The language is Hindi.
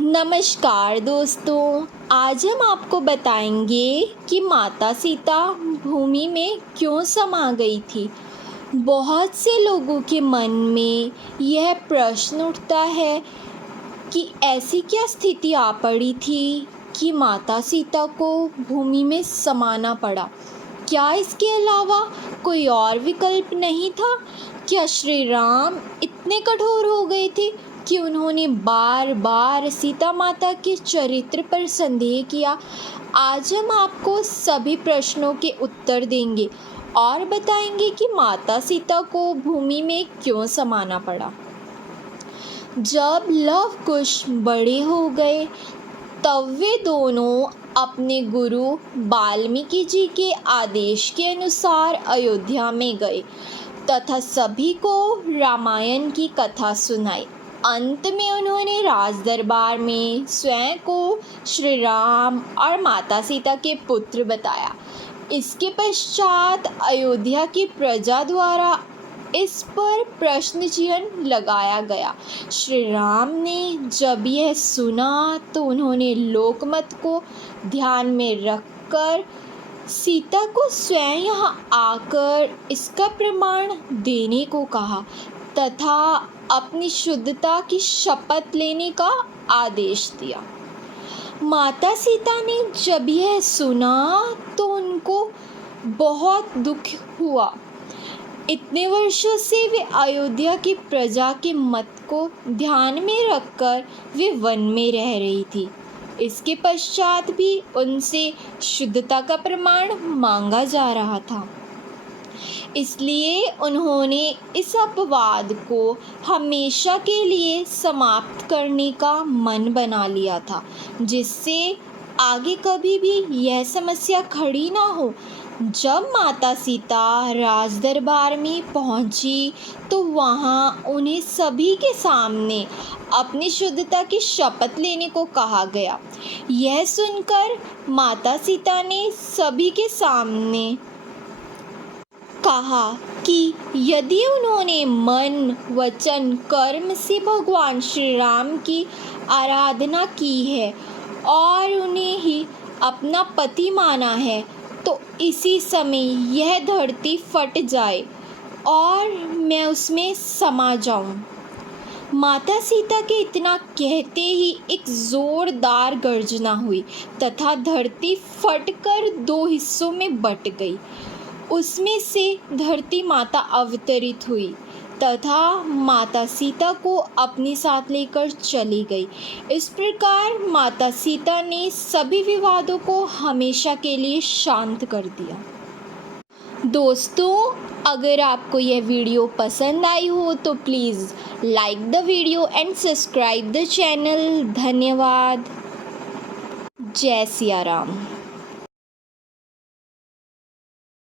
नमस्कार दोस्तों, आज हम आपको बताएंगे कि माता सीता भूमि में क्यों समा गई थी। बहुत से लोगों के मन में यह प्रश्न उठता है कि ऐसी क्या स्थिति आ पड़ी थी कि माता सीता को भूमि में समाना पड़ा। क्या इसके अलावा कोई और विकल्प नहीं था? क्या श्री राम इतने कठोर हो गए थे कि उन्होंने बार बार सीता माता के चरित्र पर संदेह किया? आज हम आपको सभी प्रश्नों के उत्तर देंगे और बताएंगे कि माता सीता को भूमि में क्यों समाना पड़ा। जब लव कुश बड़े हो गए तब वे दोनों अपने गुरु वाल्मीकि जी के आदेश के अनुसार अयोध्या में गए तथा सभी को रामायण की कथा सुनाई। अंत में उन्होंने राज दरबार में स्वयं को श्री राम और माता सीता के पुत्र बताया। इसके पश्चात अयोध्या की प्रजा द्वारा इस पर प्रश्न चिन्ह लगाया गया। श्री राम ने जब यह सुना तो उन्होंने लोकमत को ध्यान में रखकर सीता को स्वयं यहाँ आकर इसका प्रमाण देने को कहा तथा अपनी शुद्धता की शपथ लेने का आदेश दिया। माता सीता ने जब यह सुना तो उनको बहुत दुख हुआ। इतने वर्षों से वे अयोध्या की प्रजा के मत को ध्यान में रखकर वे वन में रह रही थी। इसके पश्चात भी उनसे शुद्धता का प्रमाण मांगा जा रहा था। इसलिए उन्होंने इस अपवाद को हमेशा के लिए समाप्त करने का मन बना लिया था, जिससे आगे कभी भी यह समस्या खड़ी ना हो। जब माता सीता राज दरबार में पहुंची तो वहां उन्हें सभी के सामने अपनी शुद्धता की शपथ लेने को कहा गया। यह सुनकर माता सीता ने सभी के सामने कहा कि यदि उन्होंने मन वचन कर्म से भगवान श्री राम की आराधना की है और उन्हें ही अपना पति माना है तो इसी समय यह धरती फट जाए और मैं उसमें समा जाऊं। माता सीता के इतना कहते ही एक जोरदार गर्जना हुई तथा धरती फटकर दो हिस्सों में बट गई। उसमें से धरती माता अवतरित हुई तथा माता सीता को अपने साथ लेकर चली गई। इस प्रकार माता सीता ने सभी विवादों को हमेशा के लिए शांत कर दिया। दोस्तों, अगर आपको यह वीडियो पसंद आई हो तो please like the video and subscribe the channel. धन्यवाद। जय सिया राम।